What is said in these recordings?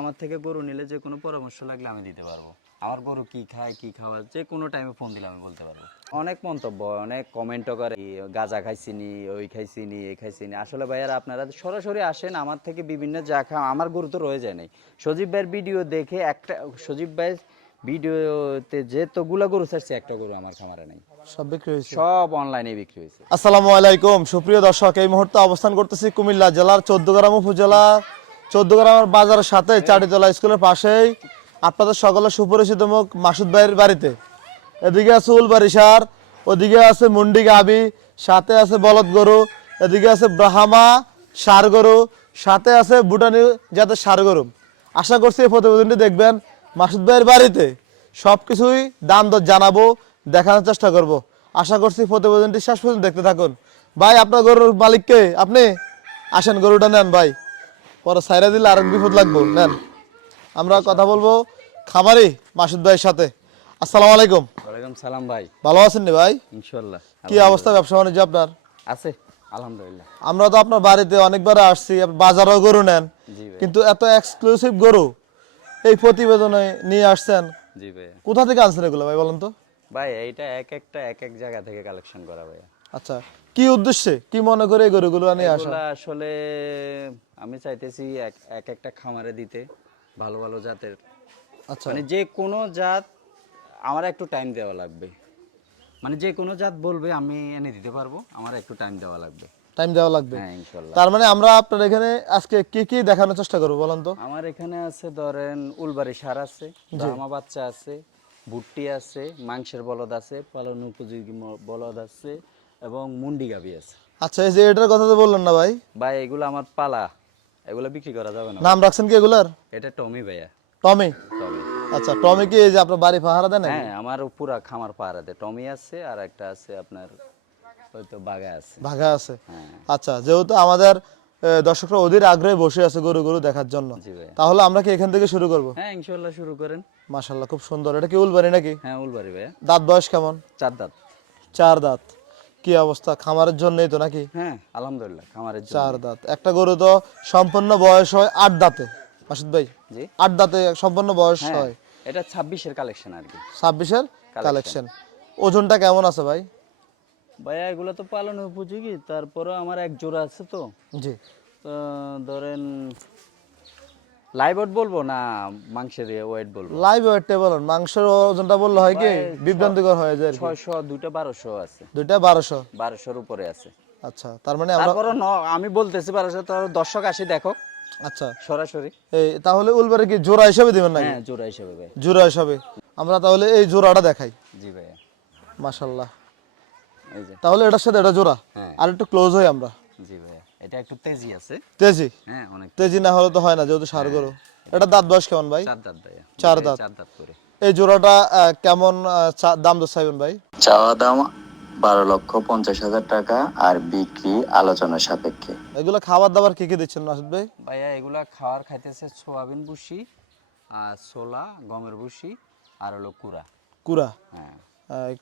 আমার থেকে গরু নিলে যে কোনো পরামর্শ লাগলে আমি দিতে পারব। আমার গরু কি খায় কি খাওয়া যে কোনো টাইমে ফোন দিলে আমি বলতে পারব। অনেক মন্তব্য অনেক কমেন্টও করে গাঁজা খাইছি নি ওই খাইছি নি এই খাইছি নি আসলে ভাইয়ারা আপনারা সরাসরি আসেন আমার থেকে বিভিন্ন যা খা আমার গরু তো রয়ে যায় নাই। সজীব ভাইয়ের ভিডিও দেখে একটা সজীব ভাইয়ের ভিডিওতে যে তোগুলা গরু ছাড়ছে একটা গরু আমার খামারে নাই। সব বিক্রি হয়েছে? সব অনলাইনে বিক্রি হয়েছে। আসসালামু আলাইকুম। সুপ্রিয় দর্শক এই মুহূর্তে অবস্থান করতেছি কুমিল্লা জেলার চোদ্দগ্রাম উপজেলা চোদ্দগ্রামের বাজারের সাথে চাটিতলা স্কুলের পাশেই আপনাদের সকলের সুপরিচিত মুখ মাসুদ ভাইয়ের বাড়িতে। এদিকে আছে উলবাড়ি সার, ওদিকে আছে মুন্ডি গাবি, সাথে আছে বলদ গরু, এদিকে আছে ব্রাহ্মা সার গরু, সাথে আছে ভুটানি জাতের সার গরু। আশা করছি এই প্রতিবেদনটি দেখবেন মাসুদ ভাইয়ের বাড়িতে। সব কিছুই দাম দর জানাব, দেখানোর চেষ্টা করব। আশা করছি প্রতিবেদনটি শেষ পর্যন্ত দেখতে থাকুন। ভাই, আপনার গরুর মালিককে আপনি আসেন, গরুটা নেন ভাই। পরে সাইরা দিলে আরেক বিপদ লাগবো নেন। আমরা কথা বলব খামারি মাসুদ ভাইয়ের সাথে। আসসালামু আলাইকুম। ওয়ালাইকুম সালাম ভাই। ভালো আছেন নি ভাই? ইনশাল্লাহ কি অবস্থা ব্যবসা বাণিজ্য আপনার? আছে আলহামদুলিল্লাহ। আমরা তো আপনার বাড়িতে অনেকবার আসছি বাজারেও গরু নেন। কিন্তু এত এক্সক্লুসিভ গরু এই প্রতিবেদনে নিয়ে আসছেন। জি ভাই কোথা থেকে আনছেন এগুলো ভাই বলেন তো? ভাই এইটা এক একটা এক এক জায়গা থেকে কালেকশন করা ভাই আচ্ছা কি উদ্দেশ্যে? কি মনে করে এই গরুগুলো নিয়ে আসা? আসলে আমি চাইতেছি এক এক একটা খামারে দিতে ভালো ভালো জাতের। আচ্ছা। মানে যে কোনো জাত আমার একটু টাইম দেওয়া লাগবে। মানে যে কোনো জাত বলবে আমি এনে দিতে পারব আমার একটু টাইম দেওয়া লাগবে। টাইম দেওয়া লাগবে? হ্যাঁ তার মানে আমরা আপনার এখানে আজকে কি কি দেখানোর চেষ্টা করব বলেন তো? আমার এখানে আছে ধরেন উলবাড়ি সার আছে জামা বাচ্চা আছে ভুট্টি আছে মাংসের বলদ আছে পালন উপযোগী বলদ আছে এবং মুন্ডি গাবি আছে। আচ্ছা এই যে এটার কথা তো বললেন না ভাই? ভাই এগুলো আমার পালা। এগুলো বিক্রি করা যাবে না। নাম রাখছেন কি এগুলার? এটা টমি ভাইয়া। টমি? টমি। আচ্ছা টমি কি এই যে আপনার বাড়ি পাহারা দেন হ্যাঁ আমার পুরা খামার পাহারাতে টমি আছে আর একটা আছে আপনার হয়তো বাগা আছে। ভাগা আছে। হ্যাঁ। আচ্ছা যেহেতু আমাদের দর্শকরা অধীর আগ্রহে বসে আছে গরু গরু দেখার জন্য তাহলে আমরা কি এখান থেকে শুরু করব? হ্যাঁ ইনশাল্লাহ শুরু করেন। মাশাল্লাহ খুব সুন্দর। এটা কি উলবাড়ি নাকি? হ্যাঁ উলবাড়ি ভাইয়া। দাঁত বয়স কেমন? চার দাঁত। চার দাঁত। কি অবস্থা? খামারের জন্যই তো নাকি? হ্যাঁ আলহামদুলিল্লাহ খামারের জন্য চার দাঁত। একটা গরু তো সম্পূর্ণ বয়স হয় আট দাঁতে। মাসুদ ভাই জি। আট দাঁতে সম্পূর্ণ বয়স হ্যাঁ হয়। এটা ছাব্বিশের কালেকশন আর কি। ছাব্বিশের কালেকশন ওজনটা কেমন আছে ভাই? ভাইয়া এগুলো তো পালন উপযোগী তারপরে আমার এক জোড়া আছে তো। জি। তো ধরেন লাইভট বলব না মাংসের ওয়েট বলব? লাইভ ওয়েটটা বলুন মাংসের ওজনটা বললে হয় কি? বিভ্রান্তিকর হয়ে যায় আর কি। ছয়শো দুইটা বারোশো আছে। দুইটা বারোশো? বারোশোর উপরে আছে। আচ্ছা তার মানে আমরা তারপরে আমি বলতেছি বারোশো তো দর্শক আসি দেখো। আচ্ছা। সরাসরি। এই তাহলে উলবারে কি জোড়া হিসাবে দিবেন নাকি? হ্যাঁ জোড়া হিসেবে ভাই। জোড়া হিসাবে। আমরা তাহলে এই জোড়াটা দেখাই। জি ভাইয়া। মাশাল্লাহ। এই যে। তাহলে এটার সাথে এটা জোড়া। হ্যাঁ। আর একটু ক্লোজ হই আমরা। জি ভাইয়া। এটা একটু তেজি আছে। তেজি? হ্যাঁ অনেক তেজি না হলে তো হয় না যেহেতু সার গরু। এটা দাঁত বয়স কেমন ভাই? চার দাঁত ভাইয়া। চার দাঁত। চার দাঁত করে। এই জোড়াটা কেমন দাম চাইবেন ভাই? চাওয়া দাম বারো লক্ষ পঞ্চাশ হাজার টাকা আর বিক্রি আলোচনা সাপেক্ষে। এগুলো খাবার দাবার কি কি দিচ্ছেন ভাই? ভাইয়া এগুলা খাওয়ার খাইতেছে সোয়াবিন ভুসি আর ছোলা গমের ভুসি আর হলো কুড়া। কুড়া? হ্যাঁ।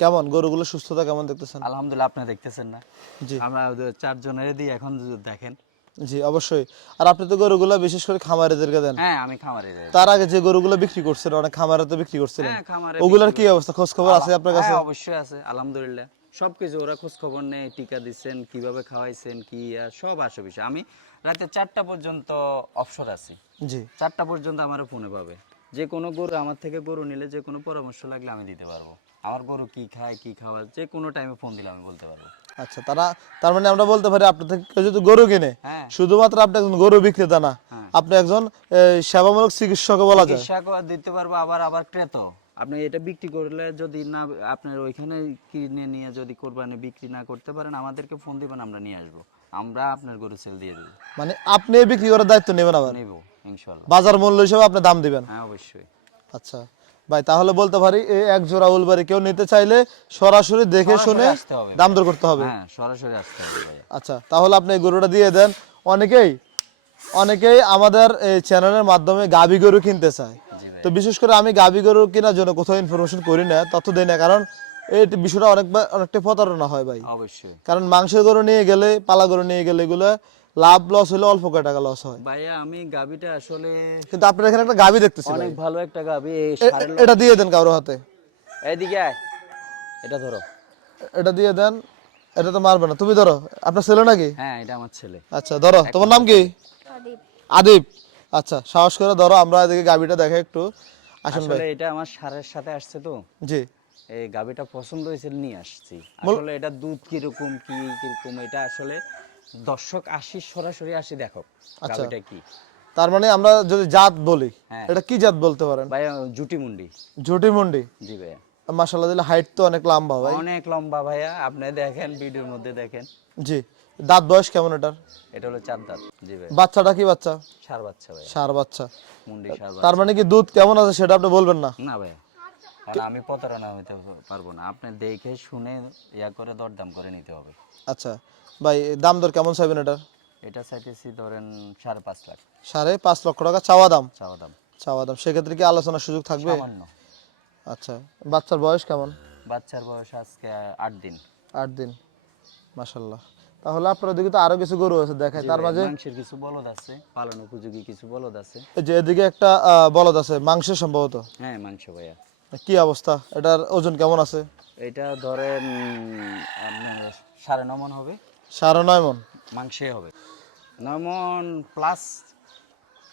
কেমন? গরুগুলো সুস্থতা কেমন দেখতেছেন? আলহামদুলিল্লাহ আপনি দেখতেছেন না। জি। আমরা চারজনের দিই এখন দেখেন। জি অবশ্যই। আর আপনি তো গরুগুলো বিশেষ করে খামারিদেরকে দেন। হ্যাঁ আমি খামারে যাই। তার আগে যে গরুগুলো বিক্রি করছেন অনেক খামারে তো বিক্রি করছিলেন। হ্যাঁ খামারে ওগুলোর কি অবস্থা? খোঁজ খবর আছে আপনার কাছে? হ্যাঁ অবশ্যই আছে আলহামদুলিল্লাহ। সবকিছু ওরা খোঁজ খবর নেয় টিকা দিচ্ছেন কীভাবে খাওয়াইছেন কি আর সব আসে বিষয়। আমি রাতে চারটা পর্যন্ত অবসর আছি। জি। চারটা পর্যন্ত আমার ফোনে পাবে। যে কোনো গরু আমার থেকে গরু নিলে যে কোনো পরামর্শ লাগলে আমি দিতে পারব। আমার গরু কি খায় কি খাওয়া যে কোনো টাইমে ফোন দিলে আমি বলতে পারব। আচ্ছা তারা তার মানে আমরা বলতে পারি আপনার থেকে যদি গরু কিনে হ্যাঁ। শুধুমাত্র আপনি একজন গরু বিক্রেতা না হ্যাঁ। আপনি একজন সেবামূলক চিকিৎসক বলা যায়। চিকিৎসা দিতে পারব আবার আবার ক্রেত। আপনি এটা বিক্রি করলে যদি না আপনার ওইখানে কিনে নিয়ে যদি কোরবানি বিক্রি না করতে পারেন আমাদেরকে ফোন দিবেন আমরা নিয়ে আসব। আমরা আপনার গরু সেল দিয়ে দেবো। মানে আপনি বিক্রি করার দায়িত্ব নেবেন আবার? নেব ইনশাল্লাহ। বাজার মূল্য হিসেবে আপনি দাম দিবেন? হ্যাঁ অবশ্যই। আচ্ছা। ভাই তাহলে বলতে পারি এই এক জোড়া উলবাড়ি কেউ নিতে চাইলে সরাসরি দেখে শুনে দাম দর করতে হবে। হ্যাঁ সরাসরি আসতে হবে আচ্ছা তাহলে আপনি গরুটা দিয়ে দেন। অনেকেই অনেকেই আমাদের এই চ্যানেলের মাধ্যমে গাবি গরু কিনতে চায়। তো বিশেষ করে আমি গাবি গরু কেনার জন্য কোথাও ইনফরমেশন করি না তথ্য দেই না কারণ এই বিষয়টা অনেকবার অনেকটা প্রতারণা হয় ভাই। অবশ্যই। কারণ মাংসের গরু নিয়ে গেলে পালা গরু নিয়ে গেলে এগুলো লাভ লস হলে অল্প কয় টাকা লস হয়? ভাইয়া আমি গাবিটা আসলে কিন্তু আপনার এখানে একটা গাবি দেখতেছি অনেক ভালো একটা গাবি এটা দিয়ে দেন কারও হাতে। এইদিকে আয়। এটা ধরো। এটা দিয়ে দেন। এটা তো মারবে না। তুমি ধরো। আপনার ছেলে নাকি? হ্যাঁ এটা আমার ছেলে। আচ্ছা ধরো। তোমার নাম কি? আদিপ আচ্ছা সাহস করে ধরো। আমরা এদিকে গাবিটা দেখে একটু আসেন ভাই। আসলে এটা আমার সারের সাথে আসছে তো। জি। এই গাবিটা পছন্দ হয়েছে নিয়ে আসছি। আসলে এটা দুধ কীরকম কি কীরকম এটা আসলে দর্শক আসি সরাসরি আসি দেখো আচ্ছা। গাবিটা কি? তার মানে আমরা যদি জাত বলি হ্যাঁ। এটা কি জাত বলতে পারেন? ভাই জুটি মুন্ডি। ঝুটি মুন্ডি? জি ভাইয়া। মাসাল্লাহ দিলে হাইট তো অনেক লম্বা ভাই। অনেক লম্বা ভাইয়া আপনি দেখেন ভিডিওর মধ্যে দেখেন। জি দাঁত বয়স কেমন এটার? এটা হলো চার দাঁত জি ভাই বাচ্চাটা কি বাচ্চা? সার বাচ্চা ভাইয়া। সার বাচ্চা। মুন্ডি সার বাচ্চা। তার মানে কি দুধ কেমন আছে সেটা আপনি বলবেন না? না ভাইয়া। কারণ আমি প্রতারণা হইতে পারব না। আপনি দেখে শুনে ইয়া করে দরদাম করে নিতে হবে। আচ্ছা ভাই দাম দর কেমন চাইবেন এটার? এটা চাইতেছি ধরেন সাড়ে পাঁচ লাখ। সাড়ে পাঁচ লক্ষ টাকা চাওয়া দাম? চাওয়া দাম। চাওয়া দাম। সেক্ষেত্রে কি আলোচনার সুযোগ থাকবে? সামান্য। আচ্ছা বাচ্চার বয়স কেমন? বাচ্চার বয়স আজকে আট দিন। আট দিন মাসাল্লাহ তাহলে আপনার ওদিকে তো আরও কিছু গরু আছে দেখায়। তার মাঝে? মাংসের কিছু বলদ আছে পালন উপযোগী কিছু বলদ আছে। এই যে এদিকে একটা আহ, বলদ আছে মাংসের সম্ভবত? হ্যাঁ মাংস ভাইয়া। কি অবস্থা? এটার ওজন কেমন আছে? এটা ধরেন আপনার সাড়ে ন মন হবে। সাড়ে নয় মন। মাংসে হবে। নয় মন প্লাস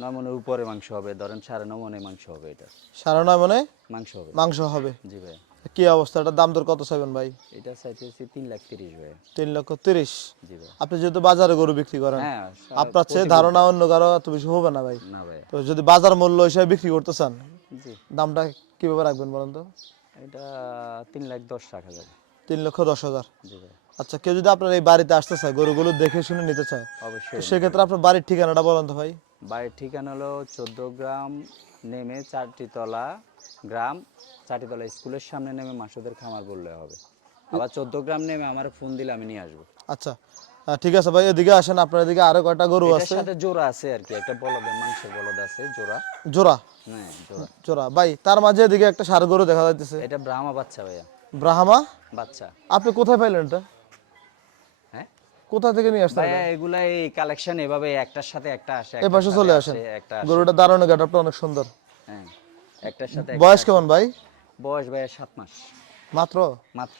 নয় মনের উপরে মাংস হবে। ধরেন সাড়ে ন মনে মাংস হবে এটা। সাড়ে নয় মনে মাংস হবে। মাংস হবে। জি ভাই। কি অবস্থা? এটার দাম দর কত চাইবেন ভাই? এটা চাইতেছি তিন লাখ তিরিশ ভাই। তিন লক্ষ তিরিশ। জি ভাই। আপনি যেহেতু বাজারে গরু বিক্রি করেন হ্যাঁ আপনার চেয়ে ধারণা অন্য কারও এত বেশি হবে না ভাই। না ভাই। তো যদি বাজার মূল্য হিসেবে বিক্রি করতে চান জি। দামটা কীভাবে রাখবেন বলেন তো? এটা তিন লাখ দশ রাখা যাবে তিন লক্ষ দশ হাজার। জি ভাই। আচ্ছা কেউ যদি আপনার এই বাড়িতে আসতে চায় গরুগুলো দেখে শুনে নিতে চায় অবশ্যই সেক্ষেত্রে আপনার বাড়ির ঠিকানাটা বলেন তো ভাই। বাড়ির ঠিকানা হলো চোদ্দ গ্রাম নেমে চারটি তলা গ্রাম চারটি তলা স্কুলের সামনে নেমে মাসুদের খামার বললে হবে। আবার চোদ্দ গ্রাম নেমে আমার ফোন দিলে আমি নিয়ে আসব। আচ্ছা ঠিক আছে ভাই এদিকে আসেন আপনার এদিকে আরও কয়টা গরু আছে? সাথে জোড়া আছে আর কি একটা বলদের মাংসের বলদ আছে জোড়া। জোড়া? হ্যাঁ জোড়া। জোড়া। ভাই তার মাঝে এদিকে একটা সার গরু দেখা যাইতেছে। এটা ব্রাহ্মা বাচ্চা ভাইয়া। ব্রাহ্মা? বাচ্চা। আপনি কোথায় পাইলেন এটা? কোথা থেকে নিয়ে আসতেন ভাইয়া এগুলা এই কালেকশন এভাবে একটার সাথে একটা আসে এ একটার পাশে চলে আসে, আসেন। গরুটা দাঁড়ানো গেটআপটা অনেক সুন্দর। হ্যাঁ একটার সাথে বয়স কেমন ভাই? বয়স ভাইয়া সাত মাস। মাত্র? মাত্র।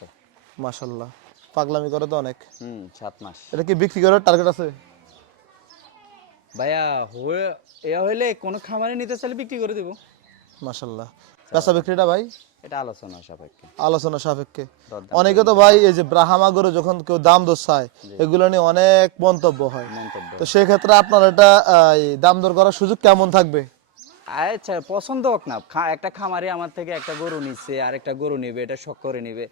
মাশাল্লাহ পাগলামি করে তো অনেক। হুম সাত মাস। এটা কি বিক্রি করার টার্গেট আছে? ভাইয়া হয়ে এ হইলে কোনো খামারে নিতে চাইলে বিক্রি করে দেবো। মাশাল্লাহ বেচা বিক্রিটা ভাই? এটা আলোচনা সাপেক্ষে। আলোচনা সাপেক্ষে। অনেকে তো ভাই এই যে ব্রাহ্মা গরু যখন কেউ দাম দর চায় এগুলো নিয়ে অনেক মন্তব্য হয়। মন্তব্য। তো সেক্ষেত্রে আপনার এটা দাম দর করার সুযোগ কেমন থাকবে? আচ্ছা পছন্দ হোক না। একটা খামারে আমার থেকে একটা গরু নিচ্ছে আর একটা গরু নিবে এটা শখ করে নিবে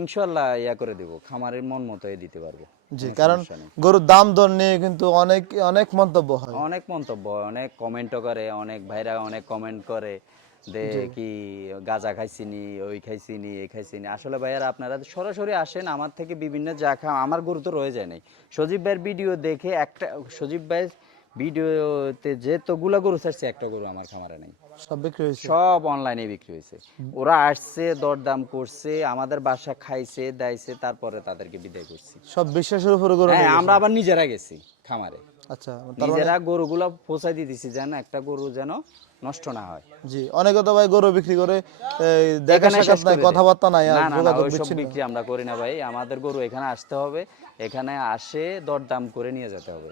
ইনশাল্লাহ ইয়া করে দিব। খামারের মন মতো দিতে পারব। জি কারণ গরুর দাম দর নিয়ে কিন্তু অনেক অনেক মন্তব্য হয়। অনেক মন্তব্য হয়, অনেক কমেন্টও করে অনেক ভাইরা অনেক কমেন্ট করে। দে কি গাজা খাইছিনি ওই খাইছিনি এই খাইছিনি। আসলে ভাইয়ারা আপনারা সরাসরি আসেন আমার থেকে বিভিন্ন যা খা আমার গরু তো রয়ে যায় নাই। সজীব ভাইয়ের ভিডিও দেখে একটা সজীব ভাইয়ের ভিডিওতে যে তোগুলা গরু ছাড়ছে একটা গরু আমার খামারে নেই। সব বিক্রি হয়েছে? সব অনলাইনে বিক্রি হয়েছে। ওরা আসছে দরদাম করছে আমাদের বাসা খাইছে দাইছে তারপরে তাদেরকে বিদায় করছি। সব বিশ্বাসের উপরে গরু হ্যাঁ আমরা আবার নিজেরা গেছি খামারে। আচ্ছা নিজেরা গরুগুলো পৌঁছাই দিয়ে দিছি যেন একটা গরু যেন নষ্ট না হয়। জি অনেকে তো ভাই গরু বিক্রি করে দেখা সাক্ষাৎ নাই কথাবার্তা নাই আর যোগাযোগ বিচ্ছিন্ন। বিক্রি আমরা করি না ভাই আমাদের গরু এখানে আসতে হবে এখানে আসে দরদাম করে নিয়ে যেতে হবে।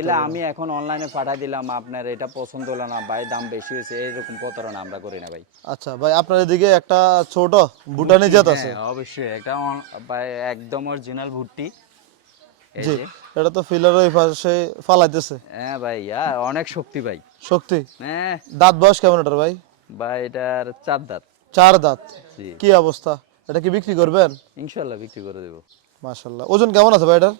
এলে আমি এখন অনলাইনে পাঠাই দিলাম আপনার এটা পছন্দ হলো না ভাই দাম বেশি হয়েছে এইরকম প্রতারণা আমরা করি না ভাই। আচ্ছা ভাই আপনার এদিকে একটা ছোট ভুটানি জাত আছে। হ্যাঁ, অবশ্যই এটা ভাই একদম অরিজিনাল ভুট্টি। জি এটা তো ফিলার ওই পাশে ফালাইতেছে। হ্যাঁ ভাই অনেক শক্তি ভাই। শক্তি? হ্যাঁ। দাঁত বয়স কেমন এটার ভাই? ভাই এটার চার দাঁত। চার দাঁত? কি অবস্থা? এটা কি বিক্রি করবেন? ইনশাল্লাহ বিক্রি করে দেবো। মাশাল্লাহ। ওজন কেমন আছে ভাই এটার?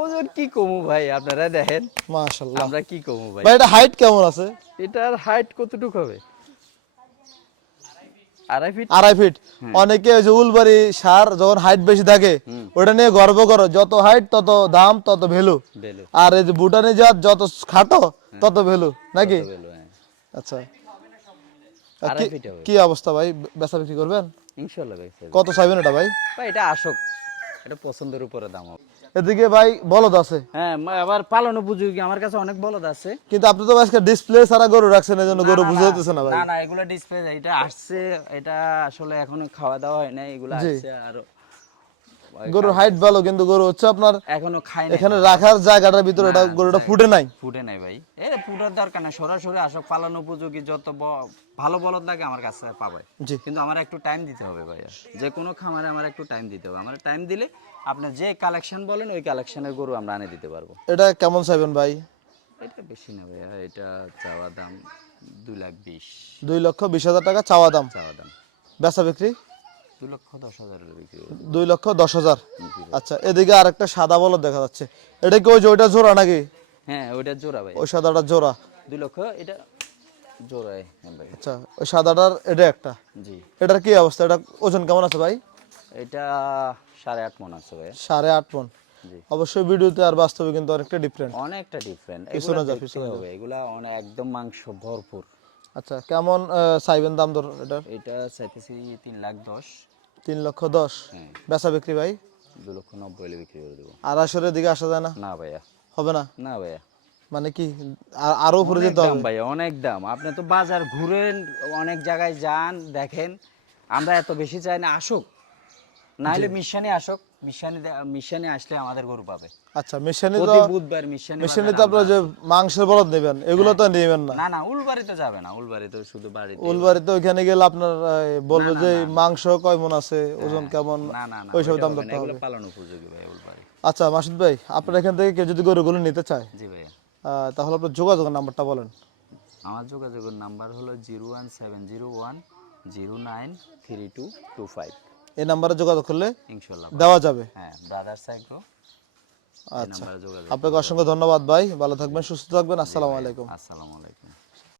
ওজন কি কমু ভাই আপনারা দেখেন। মাশাল্লাহ। আমরা কি কমু ভাই? ভাই এটা হাইট কেমন আছে? এটার হাইট কতটুকু হবে? আড়াই ফিট অনেকে ওই যে উলবাড়ি সার যখন হাইট বেশি থাকে ওটা নিয়ে গর্ব করো যত হাইট তত দাম তত ভ্যালু আর এই যে ভুটানি জাত যত খাটো তত ভ্যালু নাকি? হ্যাঁ। আচ্ছা। কি- অবস্থা ভাই? বেচা বিক্রি করবেন? কত চাইবেন এটা ভাই? ভাই এটা আসক। এটা পছন্দের উপরে দাম হবে। এদিকে ভাই বলদ আছে। হ্যাঁ আবার পালন উপযোগী। আমার কাছে অনেক বলদ আছে। কিন্তু আপনি তো আজকে ডিসপ্লে ছাড়া গরু রাখছেন এজন্য গরু বুঝে যেতেছে না ভাই। না না এগুলো ডিসপ্লে এটা আসছে এটা আসলে এখনও খাওয়া দাওয়া হয় না এগুলো আসছে আর গরুর হাইট ভালো কিন্তু গরু হচ্ছে আপনার এখনও খাই না এখানে রাখার জায়গাটার ভিতরে এটা গরুটা ফুটে নাই। ফুটে নাই ভাই। এ ফুটার দরকার না সরাসরি আসক পালন উপযোগী যত ভালো বলদ লাগে আমার কাছে পাবে। জি। কিন্তু আমার একটু টাইম দিতে হবে ভাইয়া। যে কোনো খামারে আমার একটু টাইম দিতে হবে। আমার টাইম দিলে আপনি যে কালেকশন বলেন ওই কালেকশনের গরু আমরা আনে দিতে পারব। এটা কেমন চাইবেন ভাই? এটা বেশি না ভাইয়া এটা চাওয়া দাম দুই লাখ বিশ। দুই লক্ষ বিশ হাজার টাকা চাওয়া দাম। চাওয়া দাম। বেচা বিক্রি? দুই লক্ষ দশ হাজার? আচ্ছা এদিকে আরেকটা সাদা বলদ দেখা যাচ্ছে। এটা কি ওই যে ওইটা জোড়া নাকি? হ্যাঁ ওইটা জোড়া ভাই। ওই সাদাটা জোড়া। দুই লক্ষ এটা জোড়ায় আচ্ছা ওই সাদাটার এটা একটা? জি। এটার কি অবস্থা? এটা ওজন কেমন আছে ভাই? এটা সাড়ে আট মন আছে ভাই। সাড়ে আট মন। অবশ্যই ভিডিওতে আর বাস্তবে কিন্তু অনেকটা ডিফারেন্ট অনেকটা ডিফারেন্ট পিছনে যা, দেখতে হবে এগুলা অনেক একদম মাংস ভরপুর। আচ্ছা কেমন চাইবেন দাম দর এটা এটা চাইতেছি তিন লাখ দশ। তিন লক্ষ দশ। হ্যাঁ। বেচা বিক্রি ভাই? দু লক্ষ নব্বই হলে বিক্রি করে দেবো। আড়াইশোর দিকে আসা যায় না? না ভাইয়া। হবে না? না ভাইয়া। মানে কি আর- আরও উপরে যে যেতে দাম হবে? ভাইয়া অনেক দাম। আপনি তো বাজার ঘুরেন অনেক জায়গায় যান দেখেন। আমরা এত বেশি চাই না আসুক। না হলে মিশনে আসুক। মিশনে মিশনে আসলে আমাদের গরু পাবে। আচ্ছা মেশিনে তো বুধবার মিশনে মেশিনে তো আপনার যে মাংসের বলদ নেবেন এগুলো তো নেবেন না। না না উলবাড়িতে যাবে না উলবাড়িতে শুধু বাড়িতে উলবাড়িতে ওইখানে গেলে আপনার বলবে যে মাংস কয় মন আছে ওজন কেমন ওইসব ওইটা দাম হবে ধরতে হবে। পালন উপযোগী ভাই উলবাড়ি। আচ্ছা মাসুদ ভাই আপনার এখান থেকে কেউ যদি গরুগুলো নিতে চায় জি আহ, তাহলে আপনার যোগাযোগের নাম্বারটা বলেন। আমার যোগাযোগের নাম্বার হলো zero one seven zero one zero nine three two two five. এই নাম্বারে যোগাযোগ করলে ইনশাআল্লাহ। দেওয়া যাবে। হ্যাঁ ব্রাদার সাইকো আচ্ছা আপনাকে অসংখ্য ধন্যবাদ ভাই। ভালো থাকবেন সুস্থ থাকবেন। আসসালামু আলাইকুম। আসসালামু আলাইকুম।